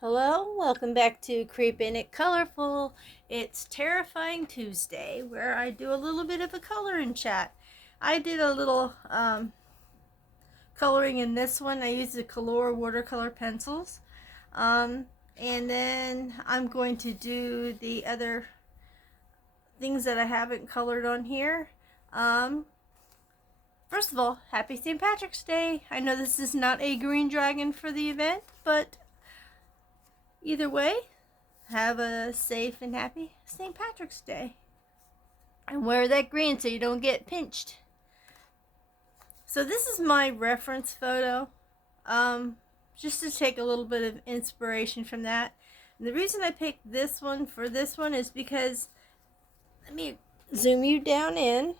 Hello, welcome back to Creep in It Colorful. It's Terrifying Tuesday, where I do a little bit of a coloring chat. I did a little coloring in this one. I used the Color watercolor pencils. Um, and then I'm going to do the other things that I haven't colored on here. Um, First of all, happy St. Patrick's Day. I know this is not a green dragon for the event, but either way, have a safe and happy St. Patrick's Day. And wear that green so you don't get pinched. So this is my reference photo. Just to take a little bit of inspiration from that. And the reason I picked this one for this one is because, let me zoom you down in.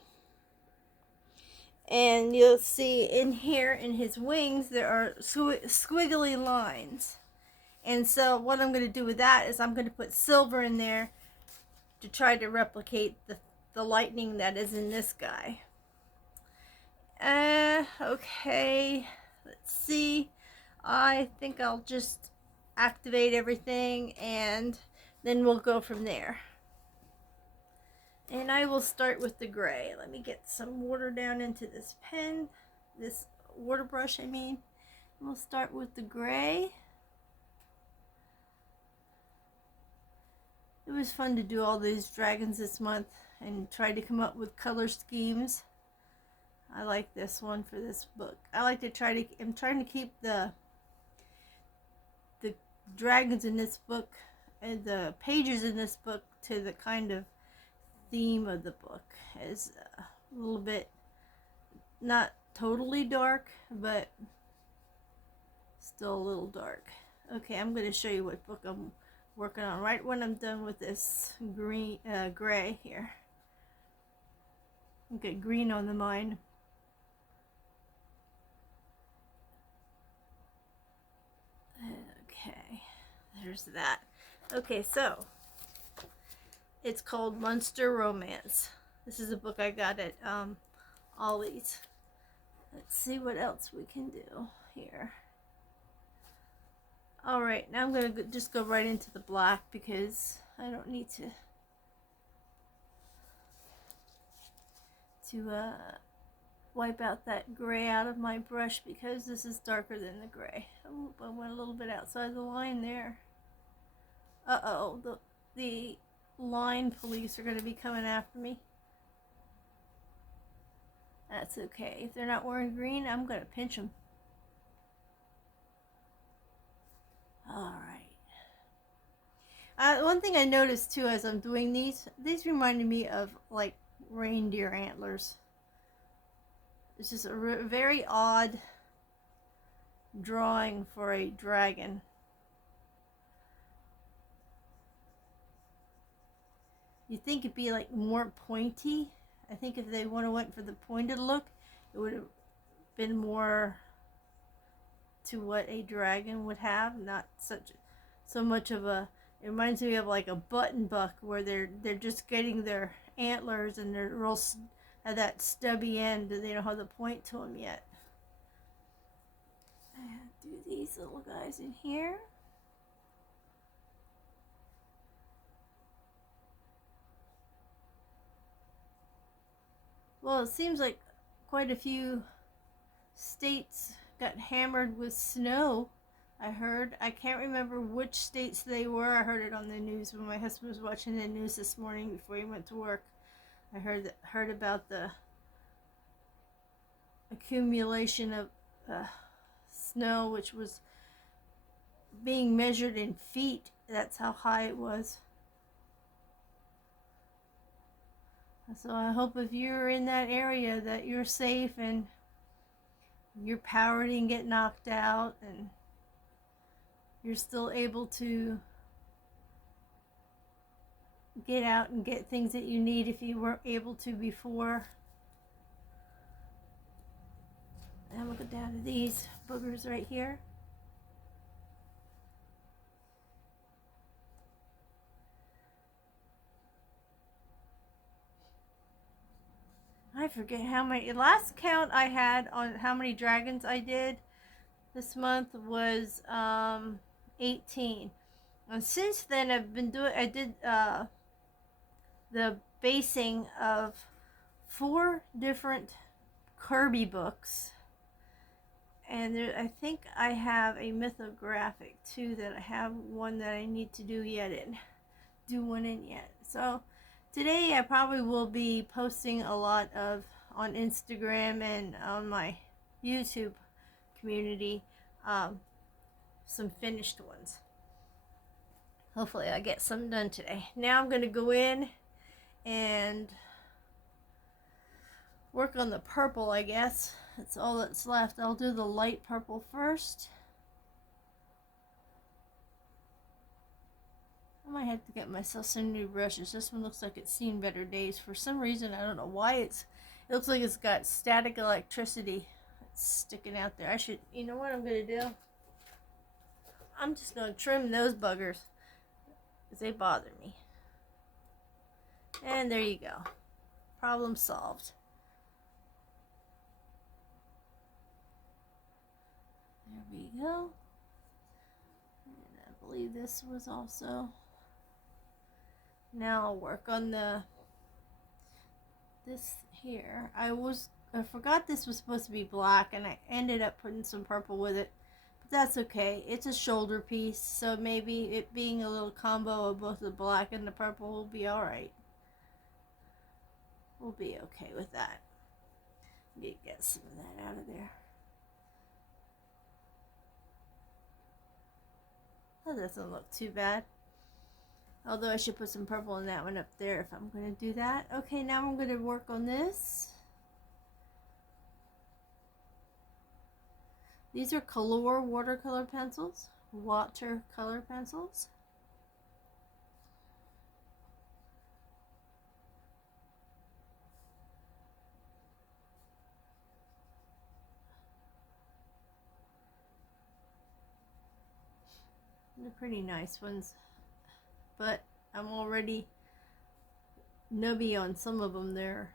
And you'll see in here, in his wings, there are squiggly lines. And so what I'm going to do with that is I'm going to put silver in there to try to replicate the lightning that is in this guy. Okay, let's see. I think I'll just activate everything and then we'll go from there. And I will start with the gray. Let me get some water down into this pen, this water brush I mean. We'll start with the gray. It was fun to do all these dragons this month and try to come up with color schemes. I like this one for this book. I like to I'm trying to keep the dragons in this book and the pages in this book to the kind of theme of the book. As a little bit, not totally dark, but still a little dark. Okay, I'm going to show you what book I'm working on right when I'm done with this gray here. I'll get green on the mind. Okay, there's that. Okay, so it's called Monster Romance. This is a book I got at Ollie's. Let's see what else we can do here. Alright, now I'm going to just go right into the black because I don't need to wipe out that gray out of my brush because this is darker than the gray. Oop, I went a little bit outside the line there. Uh-oh, the line police are going to be coming after me. That's okay. If they're not wearing green, I'm going to pinch them. Alright. One thing I noticed too as I'm doing these reminded me of like reindeer antlers. It's just a very odd drawing for a dragon. You'd think it'd be like more pointy. I think if they would have went for the pointed look, it would have been more to what a dragon would have. Not so much of a. It reminds me of like a button buck where they're just getting their antlers and they're real at that stubby end. They don't have the point to them yet. Do these little guys in here. Well, it seems like quite a few states got hammered with snow. I heard. I can't remember which states they were. I heard it on the news when my husband was watching the news this morning before he went to work. I heard about the accumulation of snow, which was being measured in feet. That's how high it was. So I hope if you're in that area that you're safe and your power didn't get knocked out and you're still able to get out and get things that you need if you weren't able to before. And I'm looking down to these boogers right here. I forget how many. Last count I had on how many dragons I did this month was 18. And since then I did the basing of 4 different Kirby books. And I think I have a mythographic too, that I have one that I need to do one in yet. So today I probably will be posting a lot on Instagram and on my YouTube community, some finished ones. Hopefully I get some done today. Now I'm going to go in and work on the purple, I guess. That's all that's left. I'll do the light purple first. I might have to get myself some new brushes. This one looks like it's seen better days. For some reason, I don't know why it looks like it's got static electricity sticking out there. You know what I'm going to do? I'm just going to trim those buggers, because they bother me. And there you go. Problem solved. There we go. And I believe this was also... Now I'll work on this here. I forgot this was supposed to be black, and I ended up putting some purple with it. But that's okay. It's a shoulder piece, so maybe it being a little combo of both the black and the purple will be alright. We'll be okay with that. Need to get some of that out of there. That doesn't look too bad. Although I should put some purple in that one up there if I'm going to do that. Okay, now I'm going to work on this. These are Color watercolor pencils. Watercolor pencils. They're pretty nice ones. But I'm already nubby on some of them there.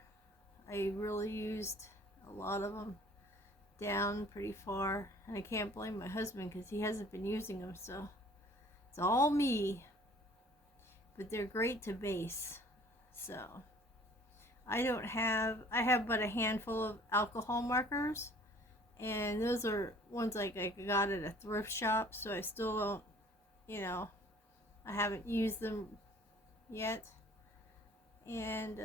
I really used a lot of them down pretty far. And I can't blame my husband because he hasn't been using them, so it's all me. But they're great to base. So I have but a handful of alcohol markers. And those are ones like I got at a thrift shop, so I still don't, I haven't used them yet. And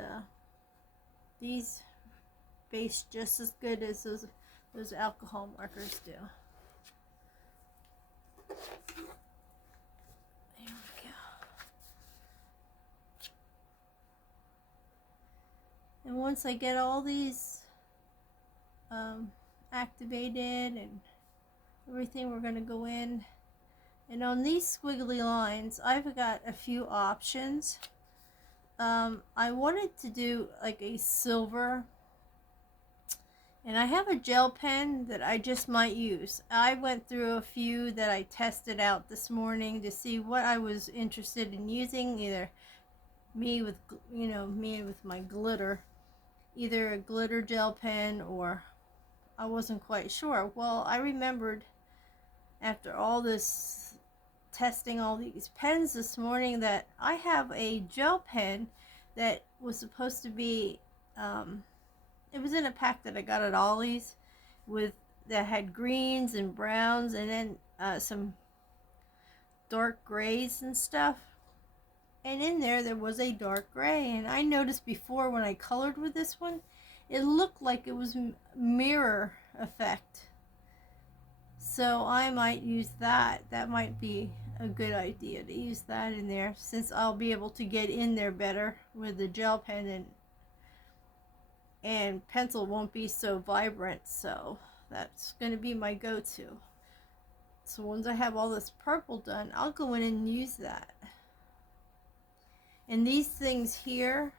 these base just as good as those alcohol markers do. There we go. And once I get all these activated and everything, we're going to go in. And on these squiggly lines, I've got a few options. I wanted to do like a silver. And I have a gel pen that I just might use. I went through a few that I tested out this morning to see what I was interested in using. Either me with my glitter. Either a glitter gel pen, or I wasn't quite sure. Well, I remembered after all this testing all these pens this morning that I have a gel pen that was supposed to be it was in a pack that I got at Ollie's that had greens and browns and then some dark grays and stuff, and in there was a dark gray. And I noticed before when I colored with this one, it looked like it was mirror effect. So I might use that. That might be a good idea to use that in there, since I'll be able to get in there better with the gel pen, and pencil won't be so vibrant. So that's going to be my go-to. So once I have all this purple done, I'll go in and use that. And these things here,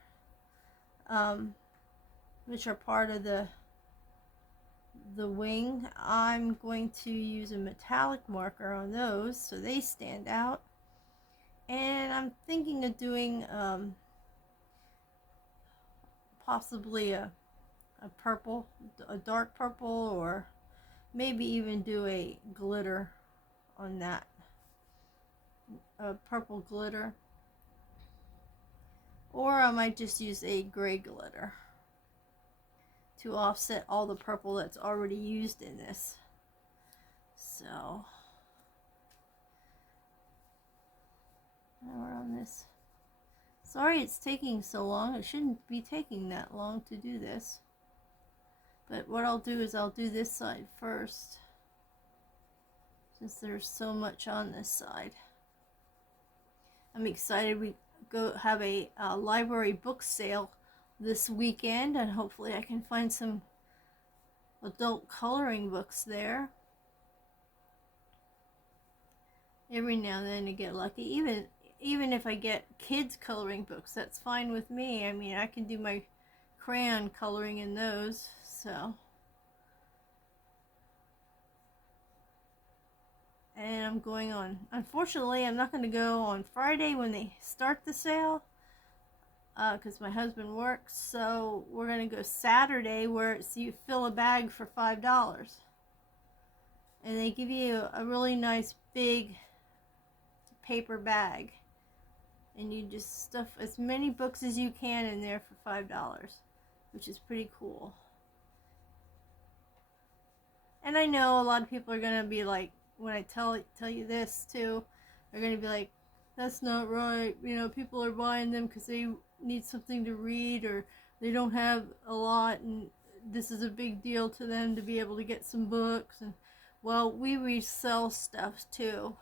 which are part of the wing, I'm going to use a metallic marker on those so they stand out. And I'm thinking of doing possibly a purple, a dark purple, or maybe even do a glitter on that. purple glitter. Or I might just use a gray glitter to offset all the purple that's already used in this. So, now we're on this. Sorry it's taking so long. It shouldn't be taking that long to do this. But what I'll do is I'll do this side first, since there's so much on this side. I'm excited. We go have a library book sale this weekend, and hopefully I can find some adult coloring books there. Every now and then I get lucky. Even if I get kids coloring books, that's fine with me. I mean, I can do my crayon coloring in those. So, and I'm going on. Unfortunately, I'm not going to go on Friday when they start the sale, because my husband works. So we're going to go Saturday, where it's you fill a bag for $5, and they give you a really nice big paper bag, and you just stuff as many books as you can in there for $5, which is pretty cool. And I know a lot of people are gonna be like, when I tell you this too, they're gonna be like, that's not right. You know, people are buying them because they need something to read, or they don't have a lot, and this is a big deal to them to be able to get some books. And well, we resell stuff too,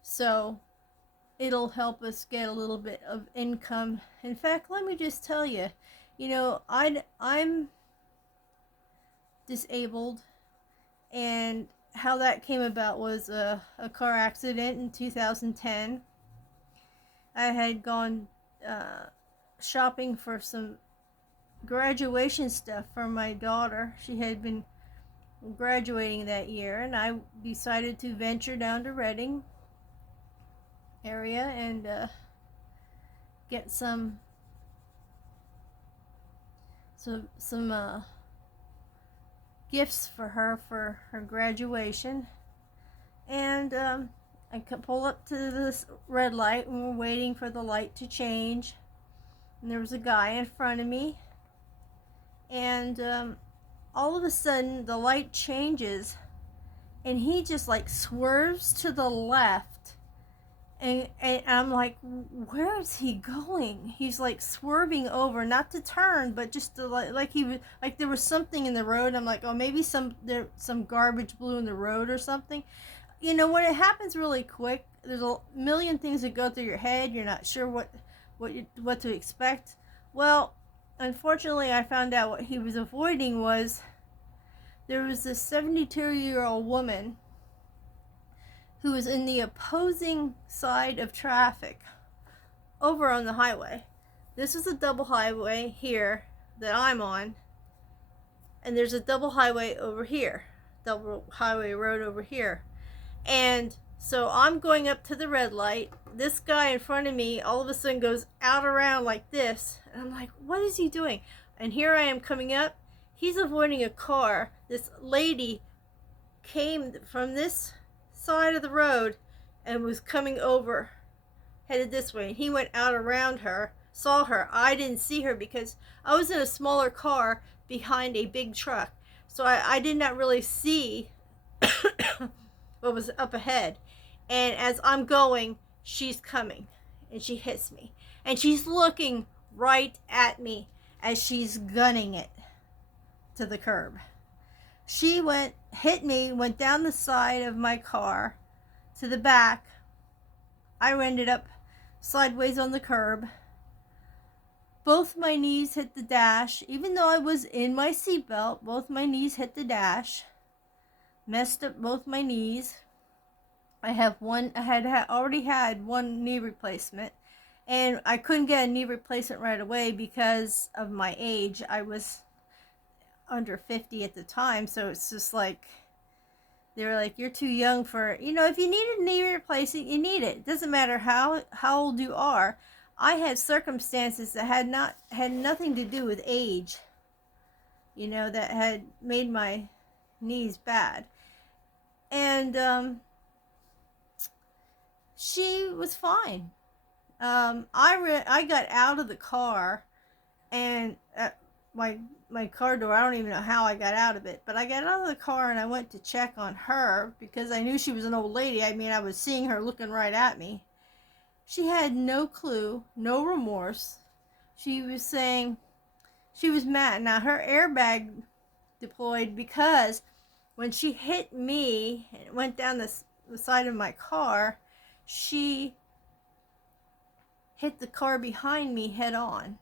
so it'll help us get a little bit of income. In fact, let me just tell you, you know, I'm disabled, and how that came about was a car accident in 2010. I had gone shopping for some graduation stuff for my daughter. She had been graduating that year, and I decided to venture down to Reading area and get some gifts for her graduation. And I could pull up to this red light, and we're waiting for the light to change, and there was a guy in front of me, and all of a sudden the light changes, and he just like swerves to the left. And I'm like, where is he going? He's like swerving over, not to turn, but just to like he was like there was something in the road. I'm like, oh, maybe some garbage blew in the road or something. You know, when it happens really quick, there's a million things that go through your head. You're not sure what to expect. Well, unfortunately, I found out what he was avoiding was there was this 72-year-old woman who was in the opposing side of traffic over on the highway. This is a double highway here that I'm on, and there's a double highway over here, double highway road over here. And so I'm going up to the red light. This guy in front of me all of a sudden goes out around like this, and I'm like, what is he doing? And here I am coming up. He's avoiding a car. This lady came from this side of the road and was coming over, headed this way, and he went out around her, saw her. I didn't see her because I was in a smaller car behind a big truck, so I did not really see what was up ahead. And as I'm going, she's coming, and she hits me, and she's looking right at me as she's gunning it to the curb. She hit me, went down the side of my car to the back. I ended up sideways on the curb. Both my knees hit the dash. Even though I was in my seatbelt, both my knees hit the dash. Messed up both my knees. I had already had one knee replacement, and I couldn't get a knee replacement right away because of my age. I was under 50 at the time, so it's just like they were like, you're too young for, you know, if you need a knee replacement, you need it. It doesn't matter how old you are. I had circumstances that had nothing to do with age, you know, that had made my knees bad. And she was fine. I got out of the car, and my car door, I don't even know how I got out of it, but I got out of the car and I went to check on her because I knew she was an old lady. I mean, I was seeing her looking right at me. She had no clue, no remorse. She was saying she was mad. Now, her airbag deployed because when she hit me and went down the side of my car, she hit the car behind me head on.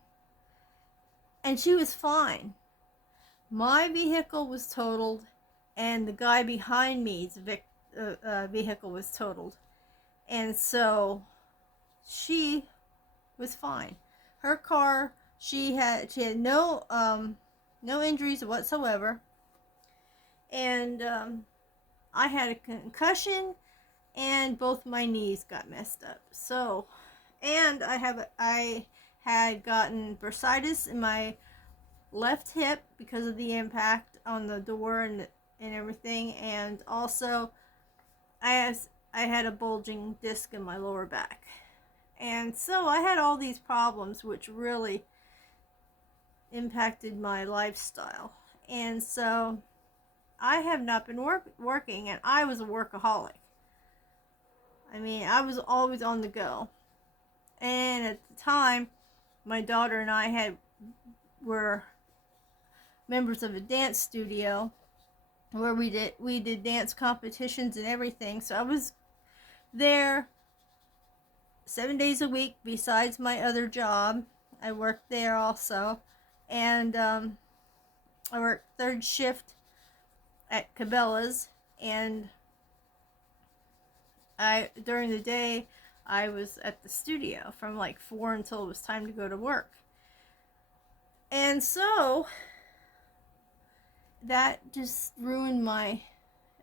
And she was fine. My vehicle was totaled, and the guy behind me's vehicle was totaled. And so she was fine. Her car, she had no injuries whatsoever. And I had a concussion, and both my knees got messed up. So, and I had gotten bursitis in my left hip because of the impact on the door and everything, and also I had a bulging disc in my lower back. And so I had all these problems which really impacted my lifestyle. And so I have not been working, and I was a workaholic. I mean, I was always on the go. And at the time, my daughter and I were members of a dance studio where we did dance competitions and everything. So I was there 7 days a week besides my other job. I worked there also, and I worked third shift at Cabela's, and during the day I was at the studio from like 4 until it was time to go to work. And so that just ruined my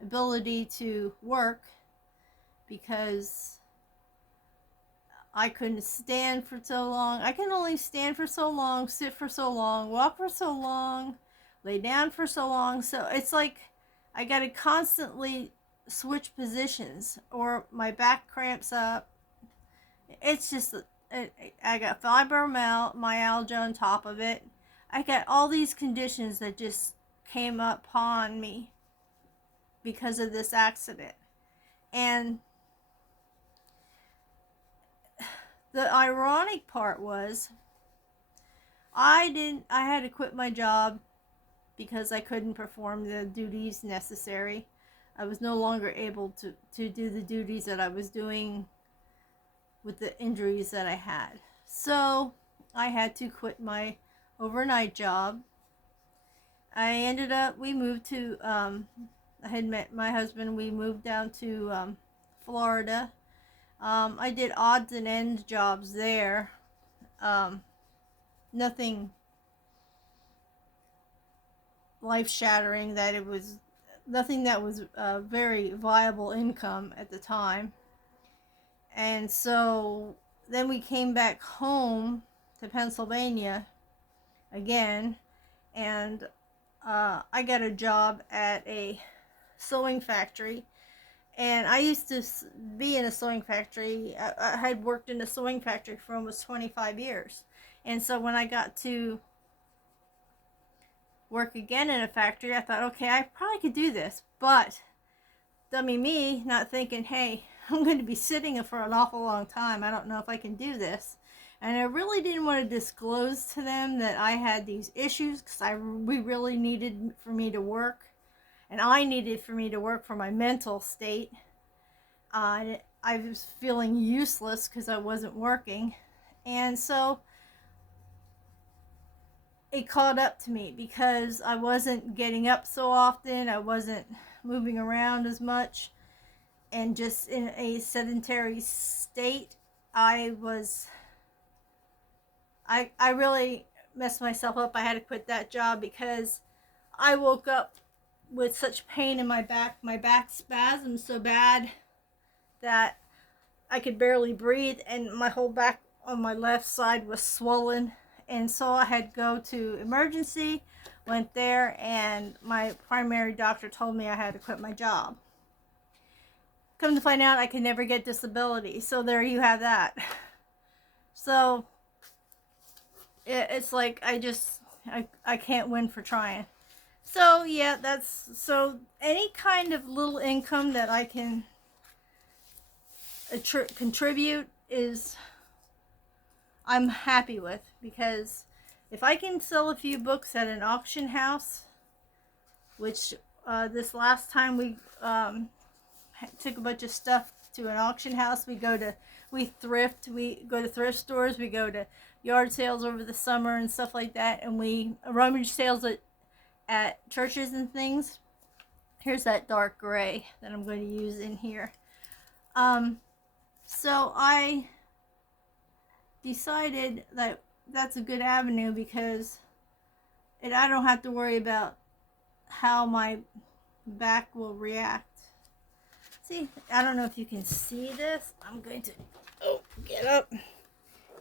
ability to work because I couldn't stand for so long. I can only stand for so long, sit for so long, walk for so long, lay down for so long. So it's like I got to constantly switch positions or my back cramps up. It's just, I got fibromyalgia on top of it. I got all these conditions that just came upon me because of this accident. And the ironic part was I had to quit my job because I couldn't perform the duties necessary. I was no longer able to do the duties that I was doing with the injuries that I had. So I had to quit my overnight job. We moved to, I had met my husband, we moved down to Florida. I did odds and ends jobs there. Nothing life-shattering, nothing that was very viable income at the time. And so then we came back home to Pennsylvania again, and I got a job at a sewing factory. And I used to be in a sewing factory. I had worked in a sewing factory for almost 25 years. And so when I got to work again in a factory, I thought, okay, I probably could do this. But dummy me, not thinking, hey, I'm going to be sitting for an awful long time. I don't know if I can do this. And I really didn't want to disclose to them that I had these issues because we really needed for me to work. And I needed for me to work for my mental state. I was feeling useless because I wasn't working. And so it caught up to me because I wasn't getting up so often. I wasn't moving around as much. And just in a sedentary state, I really messed myself up. I had to quit that job because I woke up with such pain in my back spasmed so bad that I could barely breathe, and my whole back on my left side was swollen. And so I had to go to emergency, went there, and my primary doctor told me I had to quit my job. come to find out I can never get disability. So there you have that. So it's like I can't win for trying. So yeah, so any kind of little income that I can contribute is I'm happy with, because if I can sell a few books at an auction house, which this last time we took a bunch of stuff to an auction house. We go to thrift stores, we go to yard sales over the summer and stuff like that, and we rummage sales at churches and things. Here's that dark gray that I'm going to use in here. So I decided that that's a good avenue, because I don't have to worry about how my back will react. See, I don't know if you can see this. I'm going to get up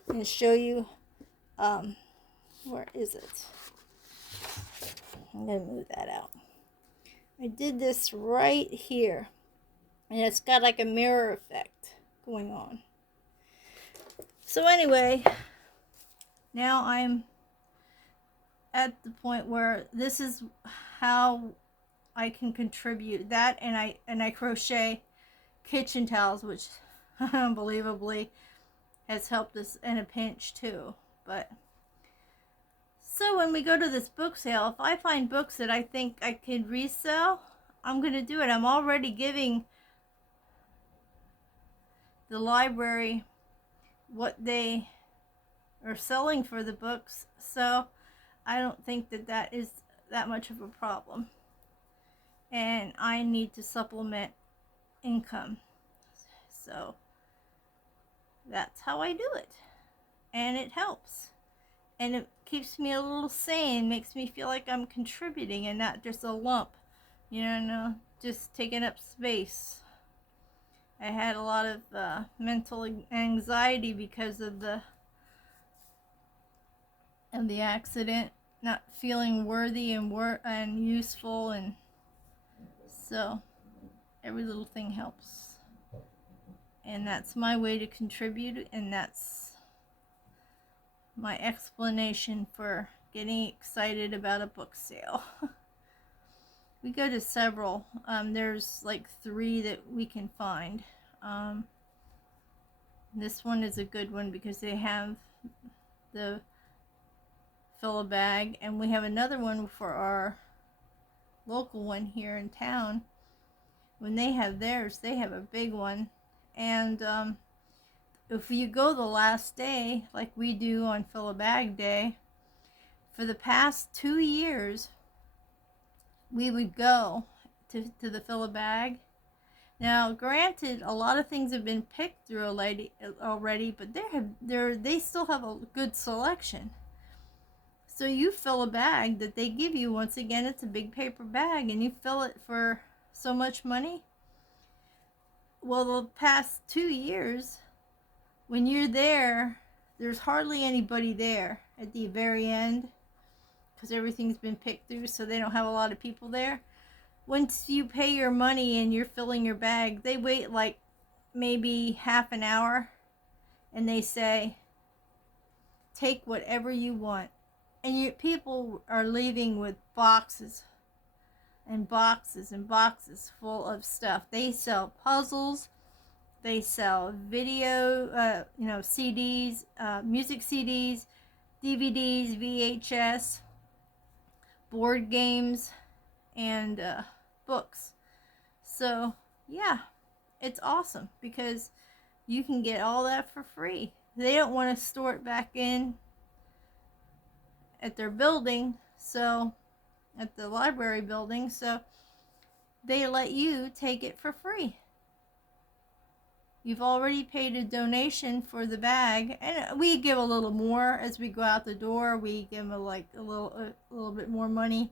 and show you. Where is it? I'm going to move that out. I did this right here, and it's got like a mirror effect going on. So anyway, now I'm at the point where this is how I can contribute that, and I crochet kitchen towels, which unbelievably has helped us in a pinch too. But so when we go to this book sale, if I find books that I think I could resell, I'm going to do it. I'm already giving the library what they are selling for the books, so I don't think that is that much of a problem. And I need to supplement income, so that's how I do it, and it helps, and it keeps me a little sane, makes me feel like I'm contributing and not just a lump, just taking up space. I had a lot of mental anxiety because of the accident, not feeling worthy and useful, and so every little thing helps. And that's my way to contribute, and that's my explanation for getting excited about a book sale. We go to several. There's like 3 that we can find. This one is a good one because they have the fill a bag, and we have another one for our local one here in town. When they have theirs, they have a big one, and if you go the last day like we do on fill a bag day, for the past 2 years we would go to the fill a bag. Now granted, a lot of things have been picked through already, but they still have a good selection. So you fill a bag that they give you. Once again, it's a big paper bag, and you fill it for so much money. Well, the past 2 years, when you're there, there's hardly anybody there at the very end, because everything's been picked through, so they don't have a lot of people there. Once you pay your money and you're filling your bag, they wait like maybe half an hour, and they say, take whatever you want. And people are leaving with boxes and boxes and boxes full of stuff. They sell puzzles, they sell video, CDs, music CDs, DVDs, VHS, board games, and books. So yeah, it's awesome because you can get all that for free. They don't want to store it back in at their building, so at the library building, so they let you take it for free. You've already paid a donation for the bag, and we give a little more as we go out the door. We give them a little bit more money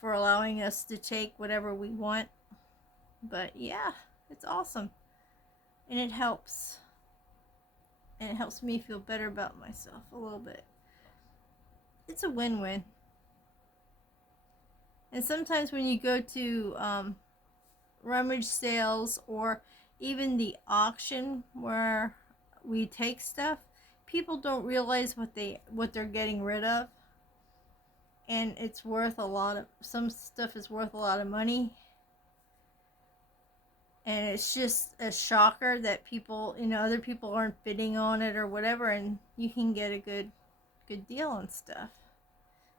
for allowing us to take whatever we want. But yeah, it's awesome, and it helps me feel better about myself a little bit. It's a win-win. And sometimes when you go to rummage sales or even the auction where we take stuff, people don't realize what they're getting rid of, and it's worth a lot of, some stuff is worth a lot of money, and it's just a shocker that people, other people aren't bidding on it or whatever, and you can get a good deal on stuff.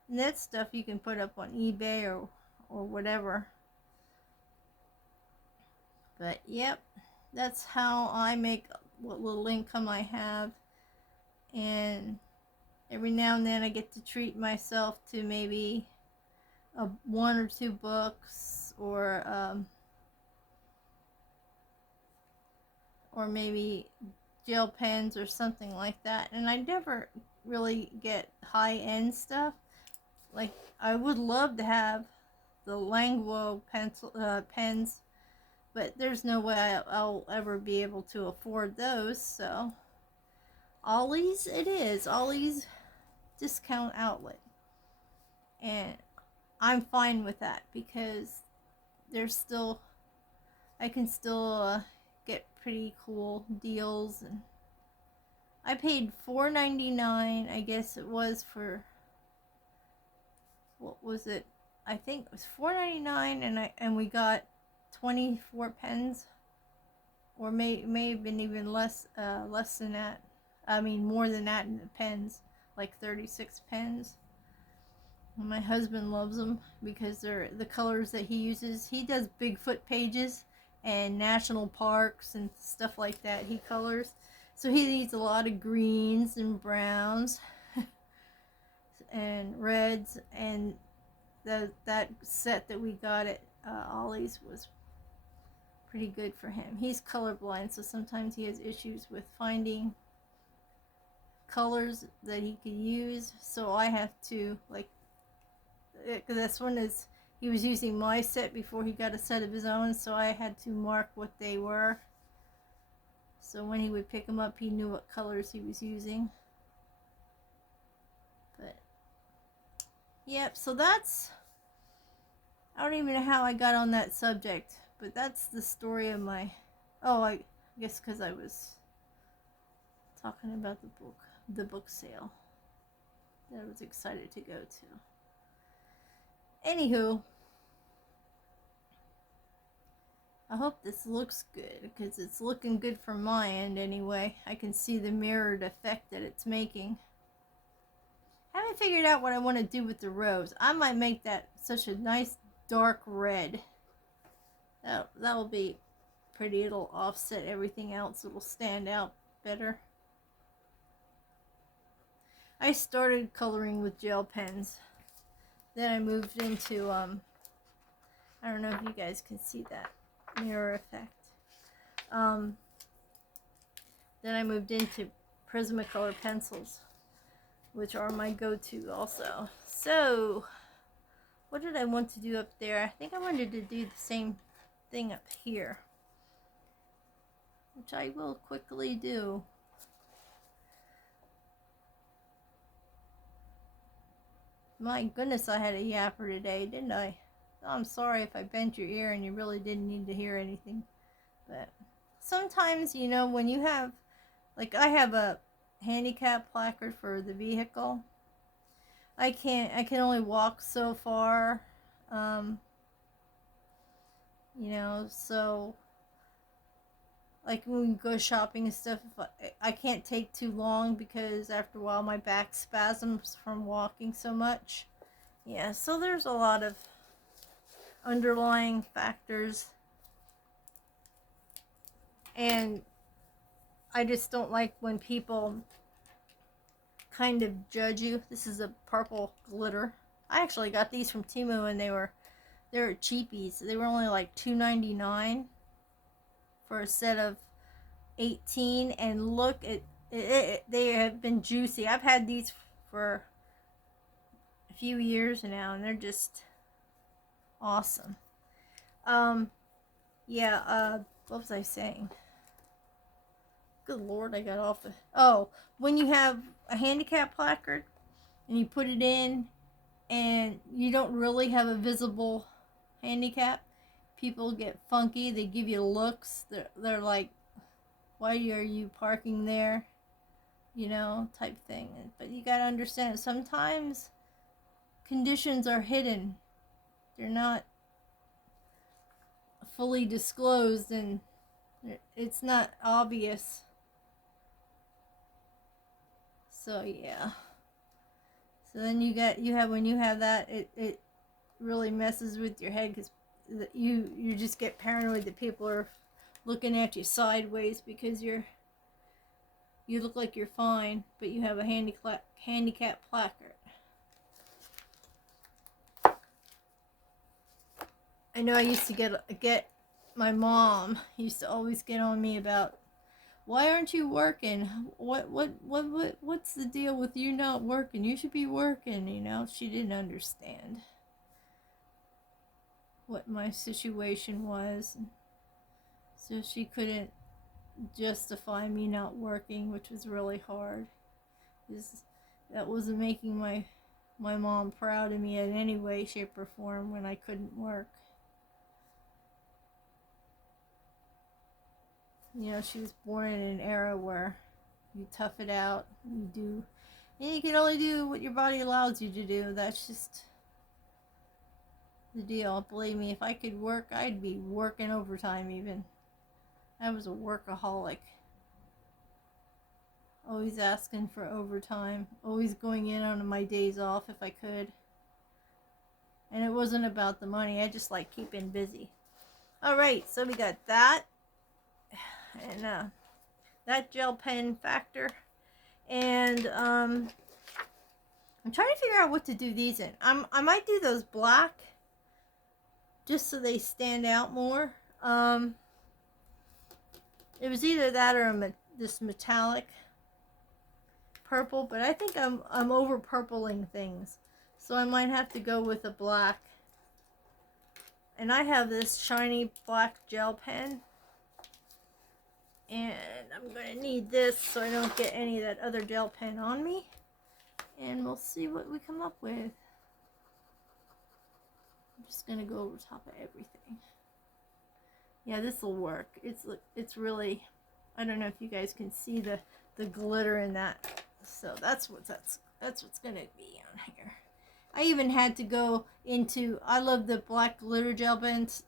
And that stuff you can put up on eBay or whatever. But yep, that's how I make what little income I have. And every now and then I get to treat myself to maybe one or two books, or maybe gel pens or something like that. And I never really get high-end stuff. Like, I would love to have the Languo pens, but there's no way I'll ever be able to afford those. So Ollie's it is. Ollie's discount outlet. And I'm fine with that because there's still, I can still get pretty cool deals. And I paid $4.99, I guess it was, for, what was it? I think it was $4.99, and we got 24 pens, or may have been even less than that. I mean, more than that in the pens, like 36 pens. And my husband loves them because they're the colors that he uses. He does Bigfoot pages and national parks and stuff like that. He colors, so he needs a lot of greens and browns and reds. And that set that we got at Ollie's was pretty good for him. He's colorblind, so sometimes he has issues with finding colors that he could use. So I have to, like, this one is, he was using my set before he got a set of his own, so I had to mark what they were. So when he would pick them up, he knew what colors he was using. But yep, so that's, I don't even know how I got on that subject, but that's the story of my, oh, I guess because I was talking about the book sale that I was excited to go to. Anywho, I hope this looks good, because it's looking good from my end anyway. I can see the mirrored effect that it's making. I haven't figured out what I want to do with the rose. I might make that such a nice dark red. That'll be pretty. It'll offset everything else. It'll stand out better. I started coloring with gel pens. Then I moved into, I don't know if you guys can see that mirror effect. Then I moved into Prismacolor pencils, which are my go-to also. So, what did I want to do up there? I think I wanted to do the same thing up here, which I will quickly do. My goodness, I had a yapper today, didn't I? I'm sorry if I bent your ear and you really didn't need to hear anything. But sometimes, when you have, like, I have a handicap placard for the vehicle. I can only walk so far. So, like, when we go shopping and stuff, I can't take too long, because after a while my back spasms from walking so much. Yeah, so there's a lot of underlying factors, and I just don't like when people kind of judge you. This is a purple glitter. I actually got these from Temu, and they were cheapies. They were only like $2.99 for a set of 18, and look at it, they have been juicy. I've had these for a few years now, and they're just awesome. What was I saying? Good Lord, I got off the... Oh, when you have a handicap placard and you put it in and you don't really have a visible handicap, people get funky. They give you looks. They're like, why are you parking there? You know, type thing. But you gotta understand, sometimes conditions are hidden. They're not fully disclosed, and it's not obvious. So yeah. So then when you have that, it really messes with your head, because you just get paranoid that people are looking at you sideways because you look like you're fine, but you have a handicap placard. I know I used to get my mom used to always get on me about, why aren't you working? What's the deal with you not working? You should be working, you know. She didn't understand what my situation was. So she couldn't justify me not working, which was really hard. That wasn't making my mom proud of me in any way, shape, or form when I couldn't work. You know, she was born in an era where you tough it out, and you can only do what your body allows you to do. That's just the deal. Believe me, if I could work, I'd be working overtime even. I was a workaholic. Always asking for overtime. Always going in on my days off if I could. And it wasn't about the money. I just like keeping busy. Alright, so we got that. And that gel pen factor. And I'm trying to figure out what to do these in. I might do those black, just so they stand out more. It was either that or this metallic purple, but I think I'm over purpling things, so I might have to go with a black. And I have this shiny black gel pen, and I'm gonna need this so I don't get any of that other gel pen on me. And we'll see what we come up with. I'm just gonna go over top of everything. Yeah, this will work. It's really, I don't know if you guys can see the glitter in that. So that's what's gonna be on here. I even had to go into, I love the black glitter gel pens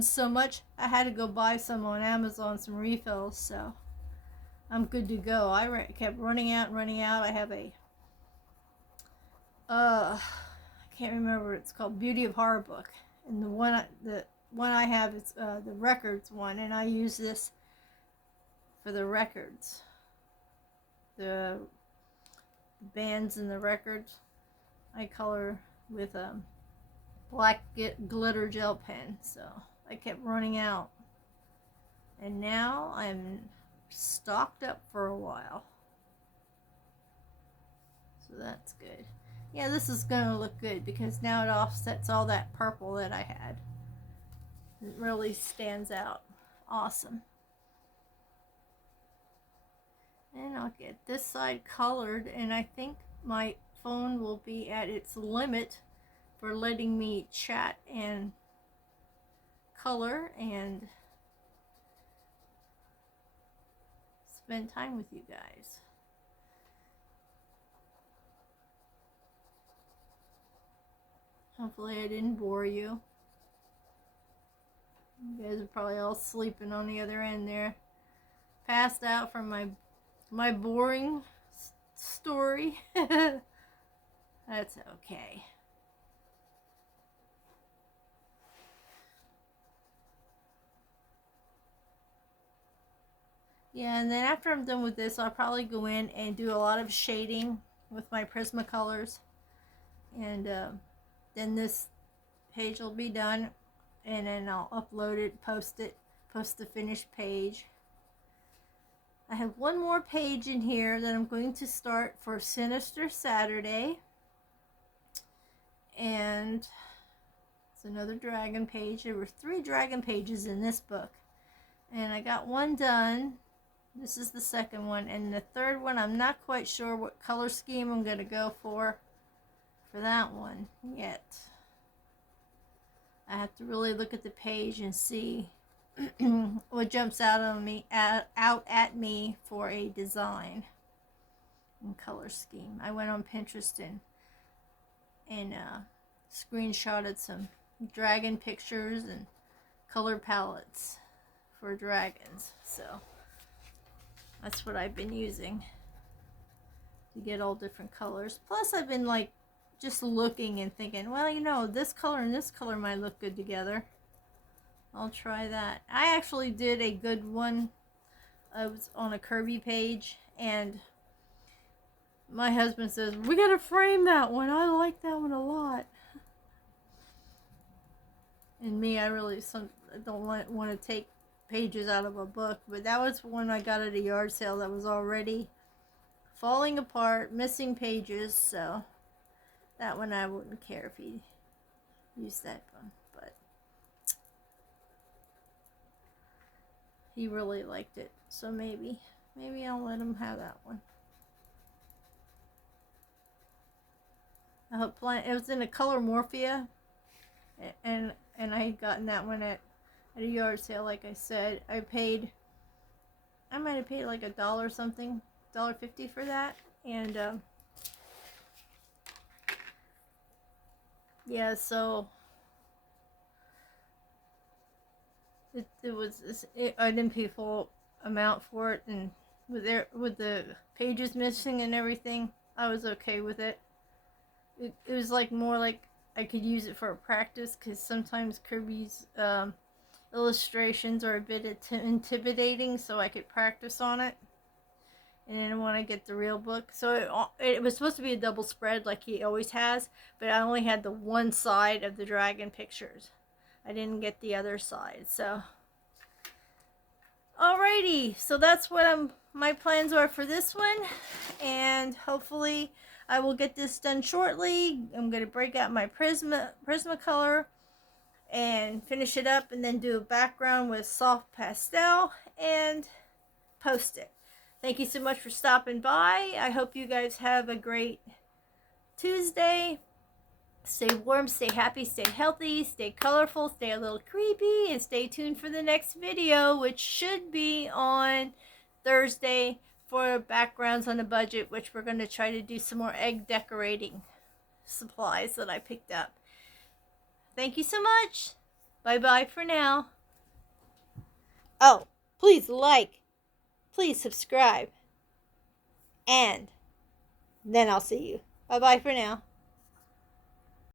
so much, I had to go buy some on Amazon, some refills, so I'm good to go. I kept running out. I have a I can't remember what it's called, Beauty of Horror book, and the one I have is the records one, and I use this for the records, the bands and the records. I color with a black glitter gel pen, so I kept running out, and now I'm stocked up for a while, so that's good. Yeah, this is gonna look good because now it offsets all that purple that I had. It really stands out. Awesome. And I'll get this side colored, and I think my phone will be at its limit for letting me chat and color and spend time with you guys. Hopefully I didn't bore you. You guys are probably all sleeping on the other end there. Passed out from my boring story. That's okay. Yeah, and then after I'm done with this, I'll probably go in and do a lot of shading with my Prismacolors. And then this page will be done, and then I'll upload it, post the finished page. I have one more page in here that I'm going to start for Sinister Saturday, and it's another dragon page. There were 3 dragon pages in this book, and I got one done. This is the second one, and the third one I'm not quite sure what color scheme I'm going to go for that one yet. I have to really look at the page and see what jumps out at me for a design and color scheme. I went on Pinterest and screenshotted some dragon pictures and color palettes for dragons. So that's what I've been using to get all different colors. Plus I've been like just looking and thinking, well, you know, this color and this color might look good together. I'll try that. I actually did a good one. I was on a Kirby page, and my husband says, we gotta frame that one. I like that one a lot. And me, I really don't want to take pages out of a book, but that was one I got at a yard sale that was already falling apart, missing pages, so that one I wouldn't care if he used that one, but he really liked it, so maybe I'll let him have that one. It was in a color morphia, and I had gotten that one at a yard sale. Like I said, I might have paid like $1 something, $1.50 for that, and yeah, so I didn't pay full amount for it, and with the pages missing and everything, I was okay with it. It was like more like I could use it for a practice, because sometimes Kirby's illustrations are a bit intimidating, so I could practice on it. And then when I get the real book, so it was supposed to be a double spread like he always has, but I only had the one side of the dragon pictures. I didn't get the other side, so alrighty, so that's what my plans are for this one, and hopefully I will get this done shortly. I'm going to break out my Prismacolor and finish it up, and then do a background with soft pastel and post it. Thank you so much for stopping by. I hope you guys have a great Tuesday. Stay warm, stay happy, stay healthy, stay colorful, stay a little creepy, and stay tuned for the next video, which should be on Thursday, for backgrounds on a budget, which we're going to try to do some more egg decorating supplies that I picked up. Thank you so much. Bye-bye for now. Oh, please like, please subscribe, and then I'll see you. Bye-bye for now.